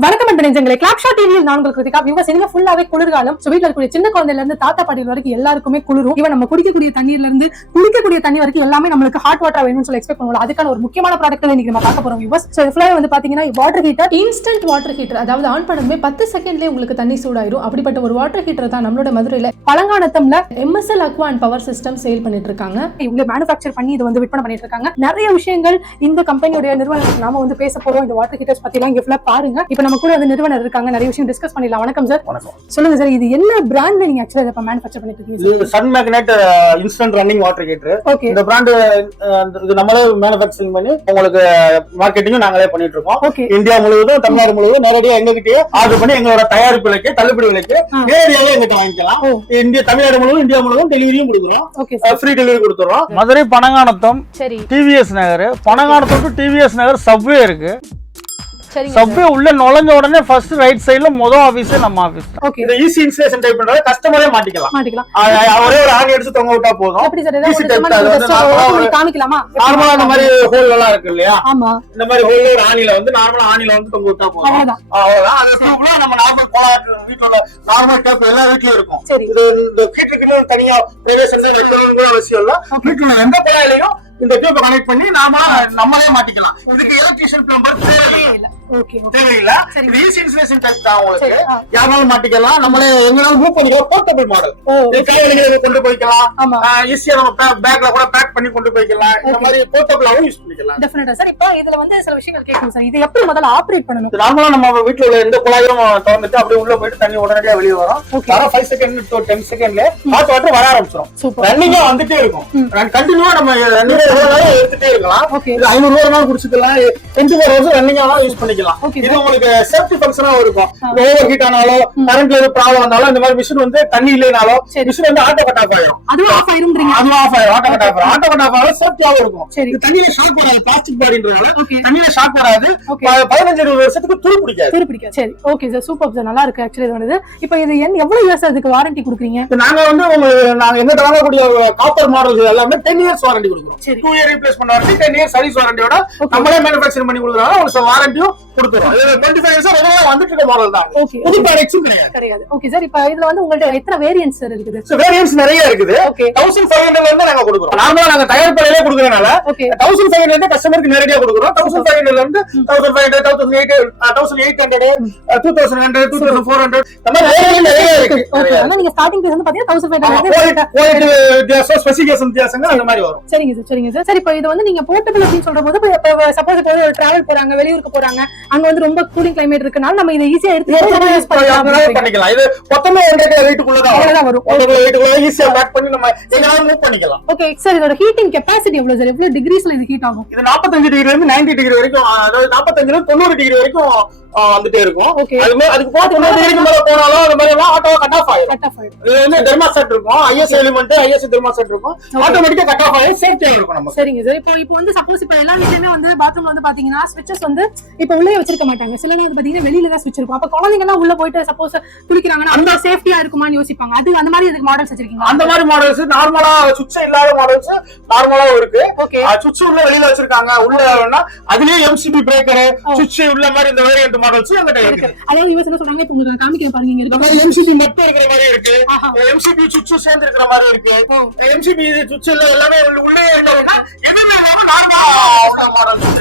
வணக்கம் நண்பர்களே, clap shot டிவியில் நான் உங்களுக்கு கிருத்திகா. இவங்க சினிமா ஃபுல்லாவே குளிர்காலம். சோ வீட்ல இருக்கக்கூடிய சின்ன குழந்தையில இருந்து தாத்தா பாட்டி வரைக்கும் எல்லாருக்குமே குளிரும். இவன் நம்ம குடிக்கக்கூடிய தண்ணீர்ல இருந்து குளிக்கக்கூடிய தண்ணி வரைக்கும் எல்லாமே நம்மளுக்கு ஹாட் வாட்டர் வேணும்னு சொல்லி எக்ஸ்பெக்ட் பண்ணுவோம். அதுக்கான ஒரு முக்கியமான ப்ராடக்ட் இன்னைக்கு நம்ம பார்க்க போறோம் வியூவர்ஸ். சோ ஃபுல்லாவே வந்து பாத்தீங்கன்னா water heater, instant water heater. அதாவது ஆன் பண்ணவே 10 செகண்ட்லயே உங்களுக்கு தண்ணி சூடாயிரும். அப்படிப்பட்ட ஒரு வாட்டர் ஹீட்டர் தான் நம்மளோட மதுரையில பழங்கானத்தம்ல MSL Aqua and Power System sale பண்ணிட்டு இருக்காங்க. இவங்க மேனுஃபேக்சர் பண்ணி இது வந்து விற்பனை பண்ணிட்டு இருக்காங்க. நிறைய விஷயங்கள் இந்த கம்பெனியோட நிறுவனத்துக்கு நாம வந்து பேச போறோம். இந்த வாட்டர் ஹீட்டர்ஸ் பத்தி எல்லாம் இங்க ஃபுல்லா பாருங்க. இப்போ நம்ம கூட வந்து நிறுவனர் இருக்காங்க, நிறைய விஷயம் டிஸ்கஸ் பண்ணிடலாம். வணக்கம் சார். வணக்கம். சொல்லுங்க சார், இது என்ன பிராண்ட்ல நீங்க ஆக்சுவலா இத மேனுஃபேக்சர் பண்ணிட்டு இருக்கீங்க? இது Sun Magnet instant running water heater. Okay. இந்த பிராண்ட் இது நம்மளே மேனுஃபேக்சரிங் பண்ணி உங்களுக்கு மார்க்கெட்டிங்கும் நாங்களே பண்ணிட்டு இருக்கோம். ஓகே. இந்தியா முழுவதும் தமிழ்நாடு முழுவதும் நேரடியா எங்ககிட்டயே ஆர்டர் பண்ணி எங்களோட தயாரிப்பு விலைக்கு தள்ளுபடி விலைக்கு நேரடியாவே எங்கிட்ட வாங்கிக்கலாம். இந்தியா தமிழ்நாடு முழுவதும் இந்தியா முழுவதும் டெலிவரியும் கொடுக்குறோம். ஓகே. ஃப்ரீ டெலிவரி கொடுத்துறோம். மதுரை பனங்கானத்தம், சரி. TVS Nagar, Panangantham to TVS Nagar subway இருக்கு. சரிங்க. சப்வே உள்ள நுழைஞ்ச உடனே ஃபர்ஸ்ட் ரைட் சைடுல முதல் ஆபீஸ் நம்ம ஆபீஸ் தான். ஓகே. இந்த ஈஸி இன்ஸ்டலேஷன் டைப் பண்றது கஸ்டமரே மாட்டிக்கலாம். ஒரே ஒரு ஆணி எடுத்து தொங்க விட்டா போதும். எப்படி சார் ஈஸி டைப் இத காமிக்கலாமா? நார்மலா இந்த மாதிரி ஹோல் எல்லாம் இருக்கு இல்லையா? ஆமா. இந்த மாதிரி ஹோல் ஒரு ஆணில வந்து நார்மலா ஆணில வந்து தொங்க விட்டா போதும். அவ்வளவுதான். அந்த டியூப்ல நம்ம நார்மல் வீட்ல நார்மல் டேப் எல்லா வீட்லயும் இருக்கும். இது இந்த ஹீட்டருக்கு தனியா பிரவேசம் வைக்கணும்னு அவசியம் இல்ல. வீட்ல எந்த குழாயிலையும் இந்த டியூப் கனெக்ட் பண்ணி நம்மளே மாட்டிக்கலாம். இதுக்கு எலக்ட்ரிஷியன் பிளம்பர் தேவையில்லை. ஓகே. தேவையில்லை. இது ஈஸி இன்ஸ்டலேஷன் டைப் தான். உங்களுக்கு யாராலும் மாட்டிக்கலாம். நம்மளே எங்கனாலும் மூவ் பண்ணிக்கலாம். Portable model. கையில கொண்டு போய்க்கலாம். ஈஸியா நம்ம பேக்ல கூட பேக் பண்ணி கொண்டு போய்க்கலாம். இந்த மாதிரி போர்ட்டபிளாவும் யூஸ் பண்ணிக்கலாம். டெஃபினட்டா சார். இப்போ இதுல வந்து சில விஷயங்கள் கேட்கணும் சார். இது எப்படி முதல்ல ஆபரேட் பண்ணணும்? நார்மலா நம்ம வீட்ல உள்ள எந்த குழாயும் திறந்துட்டு அப்படியே உள்ள போயிட்டு தண்ணி உடனடியா வெளியே வரும். 5 செகண்ட் to 10 செகண்ட்ல ஹாட் வாட்டர் வர ஆரம்பிச்சிடும். ரன்னிங்கா வந்துட்டே இருக்கும். கண்டினியூவா நம்ம ரன்னிங் எடுத்துட்டே இருக்கலாம். இது 500 ரூபாய் குடிச்சுக்கலாம். 24 ஹவர்ஸ் ரன்னிங்கா யூஸ் பண்ணிக்கலாம். இது உங்களுக்கு சேஃப்டி ஃபங்க்ஷனா இருக்கும். ஓவர் ஹீட் ஆனாலோ கரண்ட்ல ஏதாவது ப்ராப்ளம் வந்தாலும் இந்த மாதிரி மிஷின் வந்து தண்ணி இல்லைனாலோ மிஷின் வந்து ஆட்டோ கட் ஆஃப் ஆயிடும். அதுவும் ஆஃப் ஆயிரும்ன்றீங்க? அதுவும் ஆஃப் ஆயிடும். ஆட்டோ கட் ஆஃப் ஆயிடும். ஆட்டோ கட் ஆஃப் ஆனாலும் சேஃப்டியாவும் இருக்கும். இது தண்ணியில ஷாக் வராது. பிளாஸ்டிக் பாடின்றதால தண்ணியில ஷாக் வராது. 15-20 வருஷத்துக்கு துரு பிடிக்காது. சரி. Okay sir, super sir. நல்லா இருக்கு ஆக்சுவலி. இது வந்து இப்போ இது எவ்வளவு இயர்ஸ் அதுக்கு வாரண்டி கொடுக்குறீங்க? நாங்க வந்து நாங்க என்ன வாங்கக்கூடிய காப்பர் மாடல்ஸ் எல்லாமே 10 இயர்ஸ் வாரண்டி கொடுக்குறோம். 2 year replacement warranty, 10 year service வாரண்டியோட நம்மளே மேனுஃபேக்சர் பண்ணி கொடுக்குறோம். ஒரு வாரண்டியும் கொடுத்துறோம். இது 25 இயர்ஸ் ரெகுலரா வந்துட்டு இருக்க மாடல் தான். புது ப்ராடக்ட்ஸும் கிடையாது. Okay sir. இப்போ இதுல வந்து உங்கள்ட்ட எத்தனை வேரியன்ட்ஸ் சார் இருக்குது? சோ வேரியன்ட்ஸ் நிறைய இருக்குது. 1500 இருந்து நாங்க கொடுக்குறோம். நார்மலா நாங்க தயாரிப்பாளரே கொடுக்கறனால 1500 இருந்து கஸ்டமருக்கு நேரடியா கொடுக்குறோம். 1500 இருந்து 1500, 1800, 1800, 2100, 2400 அந்த மாதிரி வேரியன்ட் நிறைய இருக்கு. ஓகே. ஆனா நீங்க ஸ்டார்டிங் பிரைஸ் வந்து பாத்தீங்கன்னா 1500 வித்தியாசம், ஸ்பெசிஃபிகேஷன் வித்தியாசங்கள் அந்த மாதிரி வரும். சரிங்க சார், சரிங்க சார். சரி, இப்போ இது வந்து நீங்க போர்ட்டபிள் அப்படின்னு சொல்றபோது சப்போஸ் இப்போ ஒரு டிராவல் போறாங்க, வெளியூருக்கு போறாங்க, அங்க வந்து ரொம்ப கூலிங் கிளைமேட் இருக்கனால நம்ம இதை ஈஸியா எடுத்து யூஸ் பண்ணிக்கலாம். இது மொத்தமே எங்க வெயிட்டுக்குள்ள தான் வரும். வெயிட்டுக்குள்ள ஈஸியா பேக் பண்ணி நம்ம எங்கனாலும் மூவ் பண்ணிக்கலாம். Okay sir. இதோட ஹீட்டிங் கெபாசிட்டி எவ்வளவு சார்? எவ்வளவு டிகிரிஸ்ல இது ஹீட் ஆகும்? இது 45 டிகிரில இருந்து 90 டிகிரி வரைக்கும், அதாவது 45 ல 90 டிகிரி வரைக்கும் வந்துட்டே இருக்கும். அதுக்கு போக 90 டிகிரிக்கு மேல போனாலும் அந்த மாதிரி எல்லாம் ஆட்டோ கட் ஆஃப் ஆயிடும். இது வந்து தெர்மாசெட் இருக்கும். ஐஎஸ் எலிமெண்ட், ஐஎஸ் தெர்மாசெட் இருக்கும். ஆட்டோமேட்டிக்கா கட் ஆஃப் ஆகும். சேஃப்டியா இருக்கும் நம்ம. சரிங்க சார். இப்போ வந்து சப்போஸ் இப்போ எல்லா வீட்லயுமே வந்து பாத்ரூம்ல வந்து பாத்தீங்கன்னா ஸ்விட்சஸ் வந்து இப்போ உள்ளே வச்சிருக்க மாட்டாங்க. சில நேரம் பாத்தீங்கன்னா வெளியில தான் ஸ்விட்ச் இருக்கும். அப்ப குழந்தைங்க எல்லாம் உள்ள போயிட்டு சப்போஸ் குளிக்கிறாங்கன்னா அந்த சேஃப்டியா இருக்குமான்னு யோசிப்பாங்க. அது அந்த மாதிரி இதுக்கு மாடல்ஸ் வச்சிருக்கீங்க? அந்த மாதிரி மாடல்ஸ் நார்மலா சுவிட்ச் இல்லாத மாடல்ஸ் நார்மலாவும் இருக்கு. சுவிட்ச் உள்ள வெளியில வச்சிருக்காங்க. உள்ள அதுலயே MCB பிரேக்கர், சுவிட்ச் உள்ள மாதிரி இந்த வேரியன்ட் மாடல்ஸ் என்கிட்ட இருக்கு. அதாவது இவங்க என்ன சொல்றாங்க, இப்போ உங்களுக்கு காமிக்கிறேன் பாருங்க. இங்க இந்த மாதிரி MCB மட்டும் இருக்கிற மாதிரி இருக்கு. MCB சுவிட்ச் சேர்ந்து இருக்கிற மாதிரி இருக்கு. MCB சுவிட்ச் இல்ல எல்லாமே உள்ளே இல்லன்னா எதுமே நார்மலா models.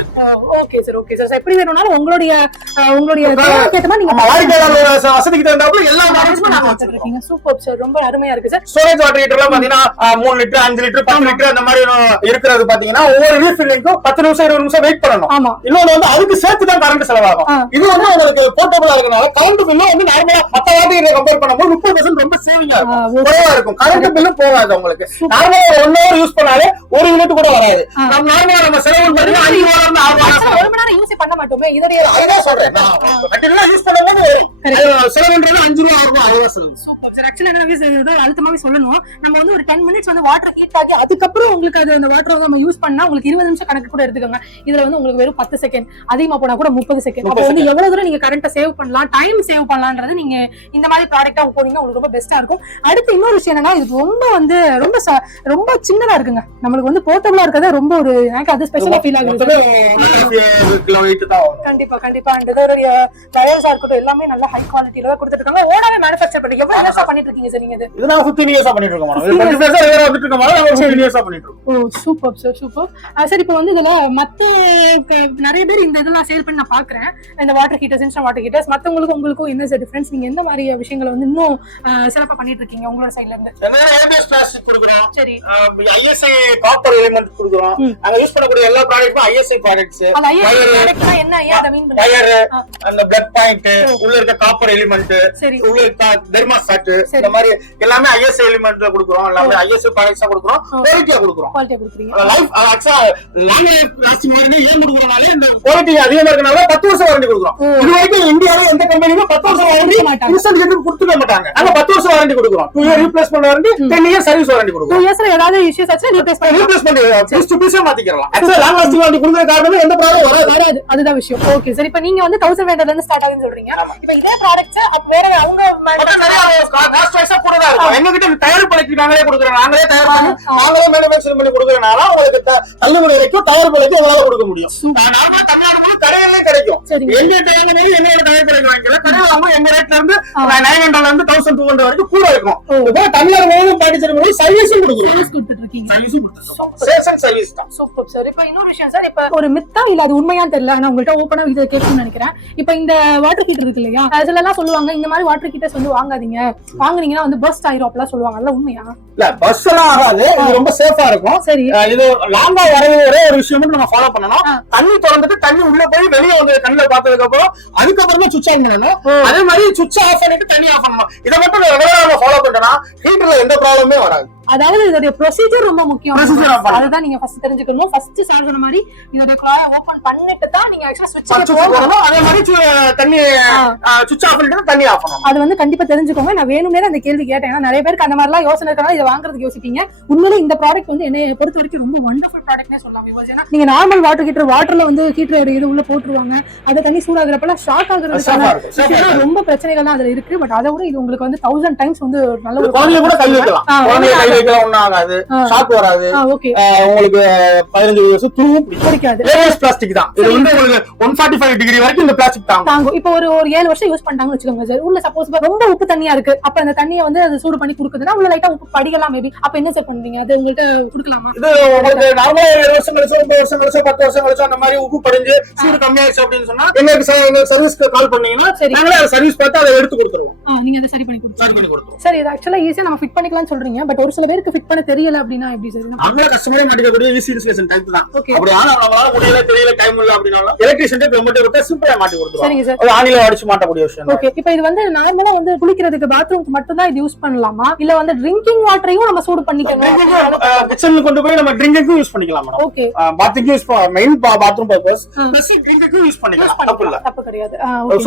Okay sir, okay sir. எப்படி வேணும்னாலும் உங்களுடைய தேவைக்கேத்த மாதிரி நீங்க வாடிக்கையாளர் வசதிக்கு தகுந்தாப்புல எல்லா மாடல்ஸும் நாங்க வச்சிருக்கீங்க. சூப்பர் சார், ரொம்ப அருமையா இருக்கு சார். ஸ்டோரேஜ் வாட்டர் ஹீட்டர்லாம் பாத்தீங்கன்னா 3 லிட்டர், 5 லிட்டர், 10 லிட்டர் அந்த மாதிரி இருக்கிறது பாத்தீங்கன்னா ஒவ்வொரு ரீஃபில்லிங்கும் 10 நிமிஷம் 20 நிமிஷம் வெயிட் பண்ணணும். ஆமா. இன்னொன்னு வந்து அதுக்கு சேர்த்து தான் கரண்ட் செலவாகும். இது வந்து உங்களுக்கு போர்ட்டபிளா இருக்கனால கரண்ட் பில்லும் வந்து நார்மலா மத்த வாட்டர் கம்பேர் பண்ணும்போது 30% ரொம்ப சேவிங்கா இருக்கும், குறைவா இருக்கும். கரண்ட் பில்லும் போகாது உங்களுக்கு. நார்மலா 1 ஹவர் யூஸ் பண்ணாலே 1 யூனிட் கூட வராது. நம்ம நார்மலா நம்ம செலவு பண்ணீங்கன்னா 5 ஹவர் இருந்து 6 ஹவர் 1 மணி நேரம் யூஸ் பண்ண மாட்டோமே. இதோட அதான் சொல்றேன். கண்டிப்பா யூஸ் பண்ணும்போது செலவுன்றது 5 ரூபாய் 6 ரூபாய் அதுதான் செலவு. Super sir. ஆக்சுவலா என்ன அழுத்தமாவே சொல்லணும், நம்ம வந்து ஒரு 10 மினிட்ஸ் வந்து வாட்டர் ஹீட் ஆகி அதுக்கப்புறம் உங்களுக்கு அது அந்த வாட்டர் நம்ம யூஸ் பண்ணா உங்களுக்கு 20 நிமிஷம் கணக்கு கூட எடுத்துக்கோங்க. இதுல வந்து உங்களுக்கு வெறும் 10 செகண்ட், அதிகமா போனா கூட 30 செகண்ட். அப்போ வந்து எவ்வளவு தூரம் நீங்க கரண்ட்டை சேவ் பண்ணலாம், டைம் சேவ் பண்ணலாம்ன்றது நீங்க இந்த மாதிரி ப்ராடக்ட்டா போனீங்கன்னா உங்களுக்கு ரொம்ப பெஸ்டா இருக்கும். அடுத்து இன்னொரு விஷயம் என்னன்னா, இது ரொம்ப வந்து ரொம்ப சின்னதா இருக்குங்க. நம்மளுக்கு வந்து போர்ட்டபிளா இருக்கதே ரொம்ப ஒரு எனக்கு அது ஸ்பெஷலா ஃபீல் ஆகுது. கிலோ வெயிட் தான் வரும். கண்டிப்பா கண்டிப்பா. அண்ட் இதோடைய டயர்ஸா இருக்கட்டும் எல்லாமே நல்ல ஹை குவாலிட்டில கொடுத்துட்டு இருக்காங்க. ஓனாவே மேனுஃபேக்சர் பண்ணி எவ்வளவு இயர்ஸா பண்ணிட்டு இருக்கீங்க சார் நீங்க இது? இது நான் 15 இயர்ஸா பண்ணிட்டு இருக்கோம் மேடம். 20 இயர்ஸா வேற வந்துட்டு இருக்கோம் மேடம். 15 இயர்ஸா பண்ணிட்டு இருக்கோம். ஓ சூப்பர் சார் சூப்பர். சார் இப்போ வந்து இதுல மத்த நிறைய பேர் இந்த இதெல்லாம் சேல் பண்ணி நான் பாக்குறேன். இந்த water heaters, instant water heaters, மத்தவங்களுக்கும் உங்களுக்கும் என்ன சார் டிஃபரன்ஸ்? நீங்க எந்த மாதிரி விஷயங்களை வந்து இன்னும் சிறப்பா பண்ணிட்டு இருக்கீங்க உங்களோட சைடுல இருந்து? ABS பிளாஸ்டிக் கொடுக்குறோம். சரி. ISI காப்பர் எலிமெண்ட் கொடுக்குறோம். அங்க யூஸ் பண்ணக்கூடிய எல்லா ப்ராடக்ட்டும் ISI ப்ராடக்ட்ஸ். அந்த ISI ப்ராடக்ட்னா என்ன? ஏன் அத மீன் பண்ணுங்க? வயர், அந்த பிளட் பாயிண்ட், உள்ள இருக்க காப்பர் எலிமெண்ட், உள்ள இருக்க தெர்மாஸ்டாட், இந்த மாதிரி எல்லாமே ISI எலிமெண்ட்ல கொடுக்குறோம். எல்லாமே ISI ப்ராடக்ட்ஸா கொடுக்குறோம். குவாலிட்டியா கொடுக்குறோம். குவாலிட்டியா கொடுக்குறீங்க. லைஃப் ஆக்சுவலா லாங் லைஃப் லாஸ்டிங் மாதிரி ஏன் கொடுக்குறோம்னாலே இந்த குவாலிட்டி அதிகமா இருக்கனால 10 வருஷம் வாரண்டி கொடுக்குறோம். இது வரைக்கும் இந்தியால எந்த கம்பெனியும் 10 வருஷம் வாரண்டி இன்ஸ்டன்ட் எதுவும் கொடுத்துக்க மாட்டாங்க. நாங்க 10 வருஷம் வாரண்டி கொடுக்குறோம். 2 year replacement warranty, 10 year service warranty கொடுக்குறோம். 2 இயர்ஸ்ல ஏதாவது இஷ்யூஸ் ஆச்சுனா ரீப்ளேஸ்மென்ட் பீஸ் டு பீஸ் மாத்திக்கலாம். ஆக்சுவலா லாங் லாஸ்டிங் வாரண்டி கொடுக்கிற காரணமே எந்த ப்ராப்ளம் வராது. அதுதான் விஷயம். Okay sir. இப்போ நீங்க வந்து 1500 ல இருந்து ஸ்டார்ட் ஆகுதுன்னு சொல்றீங்க. இப்போ இதே ப்ராடக்ட்ஸ் வேற அவங்க காஸ்ட் வைஸா கூட தான் இருக்கும். எங்க கிட்ட தயார் பண்ணி நாங்களே கொடுக்குறோம். நாங்களே தயார் பண்ணி நாங்களே மேனுஃபேக்சர் பண்ணி கொடுக்கறனால உங்களுக்கு தள்ளுபடி வரைக்கும் தயார் பண்ணி எங்களால கொடுக்க முடியும். நாம தமிழ்நாட்டுல கடையிலே கிடைக்கும். எங்க டைம்ல என்னோட தயார் பண்ணி வாங்கிக்கலாம். கடையில வாங்க எங்க ரேட்ல இருந்து 900 ல இருந்து 1200 வரைக்கும் கூட இருக்கும். இப்போ தமிழ்நாடு முழுவதும் பாட்டிச்சர் பண்ணி சர்வீஸும் கொடுக்குறோம். சர்வீஸ் கொடுத்துட்டு இருக்கீங்க. சர்வீஸும் கொடுத்துறோம். சேல்ஸ் அண்ட் சர்வீஸ் தான். Super sir. இப்போ இன்னொரு விஷயம் சார், இப்போ ஒரு மித்தா இல்ல அது உண்மையான்னு தெரியல. நான் உங்கள்ட்ட ஓபனா இத கேட்கணும்னு நினைக்கிறேன். இப்போ இந்த வாட்டர் ஹீட்டர் இருக்கு இல்லையா, அதுல எல்லாம் சொல்லுவாங்க இந்த மாதிரி வாட்டர் ஹீட்டர்ஸ் வந்து வாங்காதீங்க, வாங்குனீங்கன்னா வந்து பஸ்ட் ஆயிரும் அப்படிலாம் சொல்லுவாங்க. அதெல்லாம் உண்மையா? இல்ல பஸ் எல்லாம் ஆகாது. இது ரொம்ப சேஃபா இருக்கும். சரி. இது லாங்கா வரவே ஒரே ஒரு விஷயம் மட்டும் நம்ம ஃபாலோ பண்ணணும். தண்ணி திறந்துட்டு தண்ணி உள்ள போய் வெளியே வந்து கண்ணுல பார்த்ததுக்கு அப்புறம் அதுக்கப்புறம் தான் சுவிட்ச் ஆன் பண்ணணும். அதே மாதிரி சுவிட்ச் ஆஃப் பண்ணிட்டு தண்ணி ஆஃப் பண்ணணும். இதை மட்டும் ரெகுலரா ஃபாலோ பண்ணிட்டோம்னா ஹீட்டர்ல எந்த ப்ராப்ளமே வராது. அதாவது இதோட ப்ரொசீஜர் ரொம்ப முக்கியம். அதுதான் நீங்க ஃபர்ஸ்ட் தெரிஞ்சுக்கணும். ஃபர்ஸ்ட் சார் சொன்ன மாதிரி இதோட குழாயை ஓபன் பண்ணிட்டு தான் நீங்க ஆக்சுவலா ஸ்விட்ச் போடணும். அதே மாதிரி தண்ணி சுவிட்ச் ஆஃப் பண்ணிட்டு தண்ணி ஆஃப் பண்ணணும். அது வந்து கண்டிப்பா தெரிஞ்சுக்கோங்க. நான் வேணும்னே அந்த கேள்வி கேட்டேன். ஏன்னா நிறைய பேருக்கு அந்த மாதிரி எல்லாம் யோசனை இருக்கனால இதை வாங்குறதுக்கு யோசிப்பீங்க. உண்மையிலே இந்த ப்ராடக்ட் வந்து என்னை பொறுத்த வரைக்கும் ரொம்ப வண்டர்ஃபுல் ப்ராடக்ட்னே சொல்லலாம். ஏன்னா நீங்க நார்மல் வாட்டர் ஹீட்டர் வாட்டர்ல வந்து ஹீட்டர் இது உள்ள போட்டுருவாங்க. அதை தண்ணி சூடாகிறப்பெல்லாம் ஷாக் ஆகுறதுக்கான ரொம்ப பிரச்சனைகள் தான் அதுல இருக்கு. பட் அதை விட இது உங்களுக்கு வந்து 1000 டைம்ஸ் வந்து நல்ல ஒரு கூட கை வைக்கலாம். ஒன்னும் ஆகாது, ஷாக் வராது. உங்களுக்கு 15 வருஷம் தூவும் பிடிக்காது. ஏபிஎஸ் பிளாஸ்டிக் தான். இது வந்து உங்களுக்கு 145 டிகிரி வரைக்கும் இந்த பிளாஸ்டிக் தாங்கும். இப்போ ஒரு 7 வருஷம் யூஸ் பண்ணிட்டாங்கன்னு வச்சுக்கோங்க சார். உள்ள சப்போஸ் ரொம்ப உப்பு தண்ணியா இருக்கு, அப்ப அந்த தண்ணியை வந்து அது சூடு பண்ணி குடுக்குதுன்னா உள்ள லைட்டா உப்பு படிக்கலாம் மேபி. அப்ப என்ன சார் பண்ணுவீங்க? அது உங்கள்ட்ட குடுக்கலாமா? இது உங்களுக்கு நார்மலா 7 வருஷம் கழிச்சு, 9 வருஷம் கழிச்சு, 10 வருஷம் கழிச்சு அந்த மாதிரி உப்பு படிஞ்சு சூடு கம்மியாயிடுச்சு அப்படின்னு சொன்னா எங்க சர்வீஸ்க்கு கால் பண்ணீங்கன்னா நாங்களே அதை சர்வீஸ் பார்த்து அதை எடுத்து கொடுத்துருவோம். நீங்க அதை சரி பண்ணி கொடுத்துருவோம். சரி, இது ஆக்சுவலா ஈஸியா நம்ம ஃபிட் பண்ணிக்கலாம்னு சொல்றீங்க. பட் ஒரு சில பேருக்கு ஃபிட் பண்ண தெரியல அப்படின்னா எப்படி சார்? நம்மள கஸ்டமரே மாட்டிக்கக்கூடிய ஈஸி இன்ஸ்டலேஷன் டைப் தான். அப்படி ஆனால முடியல தெரியல டைம் இல்ல அப்படினால எலக்ட்ரிஷியன் டைப் நம்மட்ட விட்டா சிம்பிளா மாட்டி கொடுத்துருவாங்க. சரிங்க சார். அது ஆணில அடிச்சு மாட்டக்கூடிய விஷயம். ஓகே. இப்போ இது வந்து நார்மலா வந்து குளிக்கிறதுக்கு பாத்ரூம்க்கு மட்டும் தான் இது யூஸ் பண்ணலாமா, இல்ல வந்து ட்ரிங்கிங் வாட்டரையும் நம்ம சூடு பண்ணிக்கலாம்? கிச்சன்ல கொண்டு போய் நம்ம ட்ரிங்கிங்க்கு யூஸ் பண்ணிக்கலாம் madam. Okay. Bathroom use main bathroom purpose plus ட்ரிங்கிங்க்கு யூஸ் பண்ணிக்கலாம். தப்பு இல்ல, தப்பு கிடையாது.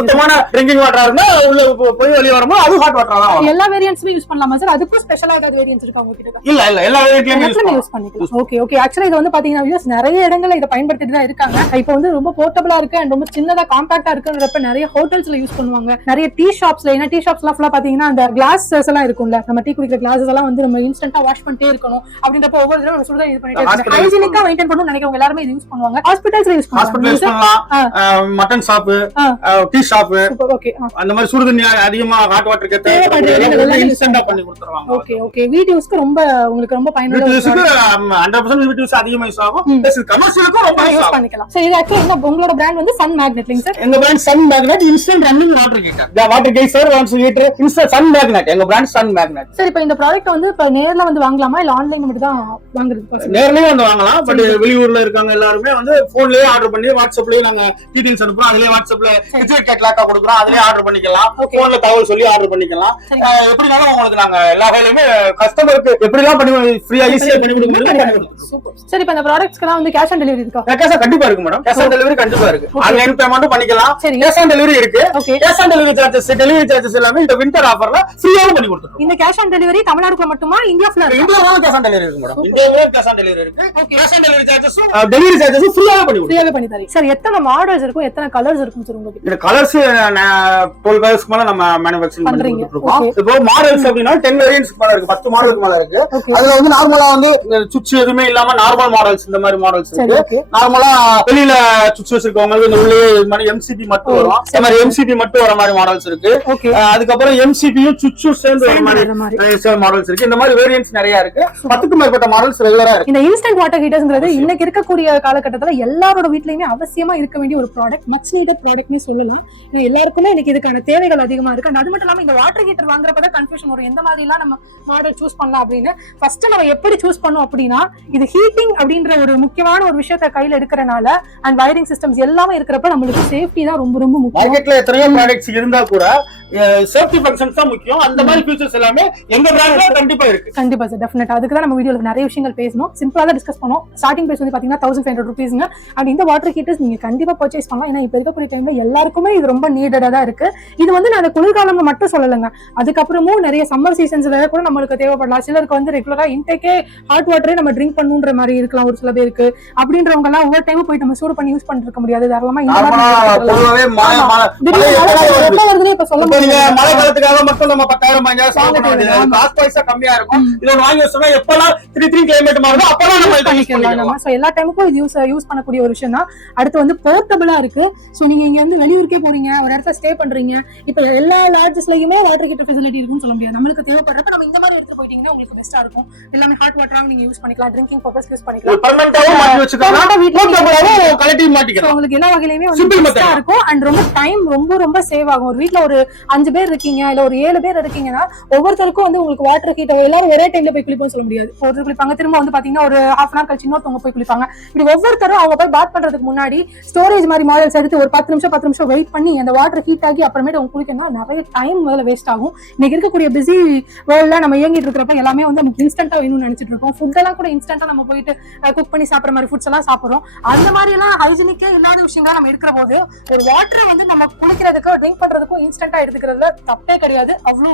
சுத்தமான ட்ரிங்கிங் வாட்டரா இருந்தா உள்ள போய் வெளிய வரும்போது அது ஹாட் வாட்டரா தான். எல்லா வேரியன்ட்ஸுமே யூஸ் பண்ணலாமா சார்? அதுக்கு ஸ்பெஷலா ஏதாவது வேரியன்ட்ஸ் இருக்கா உங்க கிட்ட? இல்ல எல்லா வேரியன்ட்லயும் யூஸ் பண்ணிக்கலாம். Okay okay. ஆக்சுவலா இது வந்து பாத்தீங்கன்னா வியூஸ் நிறைய இடங்கள்ல இத பயன்படுத்திட்டு தான் இருக்காங்க. இப்போ வந்து ரொம்ப போர்ட்டபிளா இருக்கு and ரொம்ப சின்னதா காம்பாக்ட்டா இருக்குன்றப்ப நிறைய ஹோட்டல்ஸ்ல யூஸ் பண்ணுவாங்க. நிறைய டீ ஷாப்ஸ்ல, ஏன்னா டீ ஷாப்ஸ்லாம் ஃபுல்லா பாத்தீங்கன்னா அந்த கிளாஸஸ் எல்லாம் இருக்கும்ல, நம்ம டீ குடிக்கிற கிளாஸஸ் எல்லாம் வந்து நம்ம இன்ஸ்டன்ட்டா வாஷ் பண்ணிட்டே இருக்கணும். அப்படின்றப்ப ஒவ்வொரு தடவை நம்ம சுடுதண்ணி இது பண்ணிட்டு ஹைஜீனிக்கா மெயின்டைன் பண்ணனும்னு நினைக்கிறவங்க எல்லாரும் இது யூஸ் பண்ணுவாங்க. ஹாஸ்பிடல்ஸ்ல யூஸ் பண்ணலாம். Mutton shop, tea shop, okay, அந்த மாதிரி சுடுதண்ணி அதிகமா ஹாட் வாட்டர் கேட்டா இன்ஸ்டன்ட்டா பண்ணி கொடுத்துருவாங்க. Okay okay. வீடியோஸ்க்கு ரொம்ப உங்களுக்கு ரொம்ப பயனுள்ளதா இருக்கு. 100% வீடியோஸ் அதிகமா யூஸ் ஆகும். பிளஸ் கமர்ஷியலுக்கும் ரொம்ப யூஸ் பண்ணிக்கலாம். சோ இது ஆக்சுவலி என்ன உங்களோட பிராண்ட் வந்து சன் மேக்னெட் சார்? எங்க brand Sun Magnet instant running water heater. The water geyser ones heater instant Sun Magnet. எங்க பிராண்ட் சன் மேக்னெட். சரி, இப்போ இந்த ப்ராடக்ட் வந்து இப்ப நேர்ல வந்து வாங்கலாமா இல்ல ஆன்லைன்ல மட்டும் தான் வாங்குறது? நேர்லயே வந்து வாங்கலாம். பட் வெளியூர்ல இருக்காங்க எல்லாரும் வந்து போன்லயே ஆர்டர் பண்ணி வாட்ஸ்அப்லயே நாங்க டீடைல்ஸ் அனுப்புறோம். அதுலயே வாட்ஸ்அப்ல டிஜிட்டல் கேட்டலாக்கா கொடுக்குறோம். அதுலயே ஆர்டர் பண்ணிக்கலாம். போன்ல தகவல் சொல்லி ஆர்டர் பண்ணிக்கலாம். எப்படினாலும் உங்களுக்கு நாங்க எல்லா வேலையுமே கஸ்டமருக்கு எப்படிலாம் பண்ணி ஃப்ரீயா ஈஸியா பண்ணி கொடுக்க முடியும் பண்ணி கொடுத்துருவோம். சரி, இப்போ இந்த ப்ராடக்ட்ஸ்க்குலாம் வந்து கேஷ் ஆன் டெலிவரி இருக்கா? கேஷ் கண்டிப்பா இருக்கு மேடம். கேஷ் ஆன் டெலிவரி கண்டிப்பா இருக்கு. ஆன்லைன் பேமெண்ட்டும் பண்ணிக்கலாம். கேஷ் ஆன் டெலிவரி இருக்கு. கேஷ் ஆன் டெலிவரி சார்ஜஸ் எல்லாமே இந்த வின்டர் ஆஃபர்ல ஃப்ரீயாவே பண்ணி கொடுத்துருவோம். இந்த கேஷ் ஆன் டெலிவரி தமிழ்நாட்டுல மட்டுமா இந்தியா ஃபுல்லா இருக்கு? இந்தியாவுல கேஷ் ஆன் டெலிவரி இருக்கு மேடம். இந்தியாவுல கேஷ் ஆன் டெலிவரி இருக்கு. கேஷ் ஆன் டெலிவரி சார்ஜஸும் டெலிவரி சார்ஜஸும் ஃப்ரீயாவே பண்ணி கொடுத்துருவோம். ஃப்ரீயாவே பண்ணி தரீங்க. சரி, எத்தனை மாடல்ஸ் இருக்கும், எத்தனை கலர்ஸ் இருக்கும் சார் உங்களுக்கு? இந்த கலர்ஸ் 12 கலர்ஸ்க்கு மேல நம்ம மேனுஃபேக்சரிங் பண்ணி கொடுத்துருக்கோம். இப்போ மாடல்ஸ் அப்படினா 10 வேரியன்ட்ஸ் மேல இருக்கு. 10 மாடலுக்கு மேல இருக்கு. அதுல வந்து நார்மலா வந்து சுவிட்ச் எதுவுமே இல்லாம நார்மல் மாடல்ஸ் இந்த மாதிரி மாடல்ஸ் இருக்கு. நார்மலா வெளியில சுவிட்ச் வச்சிருக்கவங்களுக்கு இந்த உள்ளே இது மாதிரி எம்சிபி மட்டும் வரும், இந்த மாதிரி எம்சிபி மட்டும் வர மாதிரி மாடல்ஸ் இருக்கு. அதுக்கப்புறம் எம்சிபியும் சுவிட்சும் சேர்ந்து வர மாதிரி மாடல்ஸ் இருக்கு. இந்த மாதிரி வேரியன்ட்ஸ் நிறைய இருக்கு. 10க்கும் மேற்பட்ட மாடல்ஸ் ரெகுலரா இருக்கு. இந்த இன்ஸ்டன்ட் வாட்டர் ஹீட்டர்ஸ்ங்கிறது இன்னைக்கு இருக்கக்கூடிய காலகட்டத்துல எல்லாரோட வீட்லயுமே அவசியமா இருக்க வேண்டிய ஒரு ப்ராடக்ட், மச் நீடட் ப்ராடக்ட்னு சொல்லலாம். எல்லாருக்குமே இன்னைக்கு இதுக்கான தேவைகள் அதிகமா இருக்கு. அது மட்டும் இல்லாம இந்த வாட்டர் ஹீட்டர் வாங்குறப்பதான் கன்ஃபியூஷன் வரும், எந்த மாதிரி எல்லாம் நம்ம மாடல் சூஸ் பண்ணலாம் அப்படின்னு. ஃபர்ஸ்ட் நம்ம எப்படி சூஸ் பண்ணோம் அப்படின்னா, இது ஹீட்டிங் அப்படின்ற ஒரு முக்கியமான ஒரு விஷயத்தை கையில எடுக்கிறனால அண்ட் வயரிங் சிஸ்டம்ஸ் எல்லாமே இருக்கிறப்ப நம்மளுக்கு சேஃப்டி தான் ரொம்ப ரொம்ப முக்கியம். மார்க்கெட்ல எத்தனையோ ப்ராடக்ட்ஸ் இருந்தா கூட சேஃப்டி ஃபங்க்ஷன்ஸ் தான் முக்கியம். அந்த மாதிரி ஃபீச்சர்ஸ் எல்லாமே எங்க பிராண்ட்ல கண்டிப்பா இருக்கு. கண்டிப்பா சார், டெஃபினட்டா. அதுக்கு தான் நம்ம வீடியோல நிறைய விஷயங்கள் பேசணும், சிம்பிளா தான் டிஸ்கஸ் பண்ணோம். ஸ்டார்டிங் பிரைஸ் வந்து பாத்தீங்கன்னா 1500 rupeesங்க. அண்ட் இந்த வாட்டர் ஹீட்டர்ஸ் நீங்க கண்டிப்பா பர்ச்சேஸ் பண்ணலாம். ஏன்னா இப்ப இருக்கக்கூடிய டைம்ல எல்லாருக்குமே இது ரொம்ப நீடடா தான் இருக்கு. இது வந்து நான் குளிர்காலம் மட்டும் சொல்லலைங்க, அதுக்கப்புறமும் நிறைய சம்மர் சீசன்ஸ்ல கூட நம்மளுக்கு தேவைப்படலாம். சிலருக்கு வந்து ரெகுலரா இன்டேக்கே ஹாட் வாட்டரே நம்ம ட்ரிங்க் பண்ணுன்ற மாதிரி இருக்கலாம் ஒரு சில பேருக்கு. அப்படின்றவங்க எல்லாம் ஒவ்வொரு டைமும் போய் நம்ம சூடு பண்ணி யூஸ் பண்ணிட்டு இருக்க முடியாது. தாராளமா இந்த மாதிரி இப்ப சொல்ல முடியாது. மழை காலத்துக்காக மட்டும் நம்ம 10,000 காஸ்ட் வைஸா கம்மியா இருக்கும். இத வாங்கி வச்சோம்னா எப்பலாம் 3 கிளைமேட் மாறுதோ அப்பலாம் நம்ம இத யூஸ் பண்ணிக்கலாம். சோ எல்லா டைமுக்கும் இது யூஸ் பண்ணக்கூடிய ஒரு விஷயம் தான். அடுத்து வந்து போர்ட்டபிளா இருக்கு. சோ நீங்க இங்க வந்து வெளியூருக்கே போறீங்க, ஒரு இடத்துல ஸ்டே பண்றீங்க, இப்ப எல்லா லாட்ஜஸ்லயுமே வாட்டர் ஹீட்டர் ஃபெசிலிட்டி இருக்குன்னு சொல்ல முடியாது. நம்மளுக்கு தேவைப்படுறப்ப நம்ம இந்த மாதிரி எடுத்து போயிட்டீங்கன்னா உங்களுக்கு பெஸ்டா இருக்கும். எல்லாமே ஹாட் வாட்டராவும் நீங்க யூஸ் பண்ணிக்கலாம், ட்ரிங்கிங் பர்பஸ் யூஸ் பண்ணிக்கலாம், பெர்மனன்ட்டாவும் மாட்டி வச்சுக்கலாம், வீட்ல கலெக்டிவ் மாட்டிக்கலாம். உங்களுக்கு எல்லா வகையிலுமே வந்து பெஸ்டா இருக்கும். அண்ட் ரொம்ப டைம் ரொம்ப சேவ் ஆகும். ஒரு வீட்ல ஒரு 5 பேர் இருக்கீங்க, இல்ல ஒரு 7 பேர் இருக்கீங்கன்னா ஒவ்வொருத்தருக்கும் வந்து உங்களுக்கு வாட்டர் ஹீட்டர் எல்லாரும் ஒரே டைம்ல போய் குளிப்போம் சொல்ல முடியாது. ஒருத்தர் குளிப்பாங்க, திரும்ப வந்து பாத்தீங்கன்னா ஒரு half an hour கழிச்சு இன்னொருத்தவங்க போய் குளிப்பாங்க. இப்படி ஒவ்வொருத்தரும் அவங்க போய் பாத் பண்றதுக்கு முன்னாடி ஸ்டோரேஜ் மாதிரி மாடல்ஸ் எடுத்து ஒரு 10 நிமிஷம் வெயிட் பண்ணி அந்த வாட்டர் ஹீட் ஆகி அப்புறமேட்டு அவங்க குளிக்கணும். நிறைய டைம் முதல்ல வேஸ்ட் ஆகும். இன்னைக்கு இருக்கக்கூடிய பிஸி வேர்ல்ட்ல நம்ம இயங்கிட்டு இருக்கிறப்ப எல்லாமே வந்து நமக்கு இன்ஸ்டன்டா வேணும்னு நினைச்சிட்டு இருக்கோம். ஃபுட் எல்லாம் கூட இன்ஸ்டன்டா நம்ம போயிட்டு குக் பண்ணி சாப்பிடுற மாதிரி ஃபுட்ஸ் எல்லாம் சாப்பிடுறோம். அந்த மாதிரி எல்லாம் ஹைஜீனிக்கே இல்லாத விஷயங்களா நம்ம இருக்கிற போது ஒரு வாட்டரை வந்து நம்ம குளிக்கிறதுக்கும் ட்ரிங்க் பண்றதுக்கும் இன்ஸ்டன்டா எடுத்துக்கிறதுல தப்பே கிடையாது. அவ்வளவு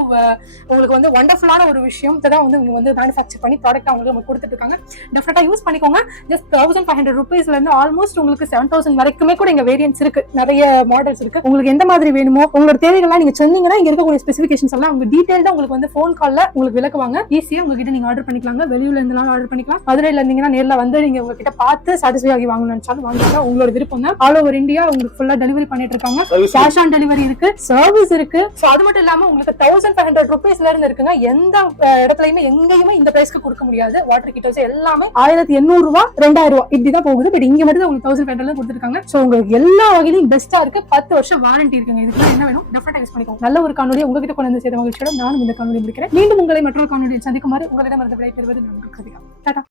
உங்களுக்கு வந்து வண்டர்ஃபுல்லான ஒரு விஷயம் தான் வந்து இவங்க வந்து மேனுஃபேக்சர் பண்ணி ப்ராடக்ட் அவங்களுக்கு நம்ம கொடுத்துட்டு இருக்காங்க. டெஃபினட்டா யூஸ் பண்ணிக்கோங்க. ஜஸ்ட் 1500 rupeesல இருந்து ஆல்மோஸ்ட் உங்களுக்கு 7000 வரைக்குமே கூட இங்க வேரியன்ட்ஸ் இருக்கு, நிறைய மாடல்ஸ் இருக்கு. உங்களுக்கு எந்த மாதிரி வேணுமோ உங்களோட தேவைகள்லாம் நீங்க சொன்னீங்கன்னா இங்க இருக்கக்கூடிய ஸ்பெசிபிகேஷன்ஸ் எல்லாம் உங்க டீடைல்டா உங்களுக்கு வந்து ஃபோன் கால்ல உங்களுக்கு விளக்குவாங்க. ஈஸியா உங்ககிட்ட நீங்க ஆர்டர் பண்ணிக்கலாங்க. வெளியூர்ல இருந்தாலும் ஆர்டர் பண்ணிக்கலாம். மதுரையில இருந்தீங்கன்னா நேர்ல வந்து நீங்க உங்ககிட்ட பார்த்து சாட்டிஸ்ஃபை ஆகி வாங்கணும்னு நினைச்சாலும் வாங்கிக்கலாம். உங்களோட விருப்பம் தான். ஆல் ஓவர் இந்தியா உங்களுக்கு ஃபுல்லா டெலிவரி பண்ணிட்டு இருக்காங்க. கேஷ் ஆன் டெலிவரி இருக்கு, சர்வீஸ் இருக்கு. சோ அது மட்டும் இல்லாம உங்களுக்கு 1500 rupeesல இருந்து இருக்குங்க. எந்த இடத்துலயுமே எங்கேயுமே இந்த பிரைஸ்க்கு கொடுக்க முடியாது. வாட்டர் ஹீட்டர்ஸ் எல்லாமே 1800 ரூபாய் 2000 ரூபாய் இப்படிதான் போகுது. பட் இங்க மட்டும் உங்களுக்கு 1500 கொடுத்துருக்காங்க. சோ உங்களுக்கு எல்லா வகையிலும் பெஸ்டா இருக்கு. 10 வருஷம் வாரண்டி இருக்குங்க. இதுக்கு என்ன வேணும் டெஃபினட்டா யூஸ் பண்ணிக்கோங்க. நல்ல ஒரு காணொலி உங்ககிட்ட கொண்டு வந்து சேர்த்த மகிழ்ச்சியோட நானும் இந்த காணொலி முடிக்கிறேன். மீண்டும் உங்களை மற்றொரு காணொலியில் சந்திக்குமாறு உங்களிடம் இருந்து விடைபெறுவது நான் கிருத்திகா. டாடா.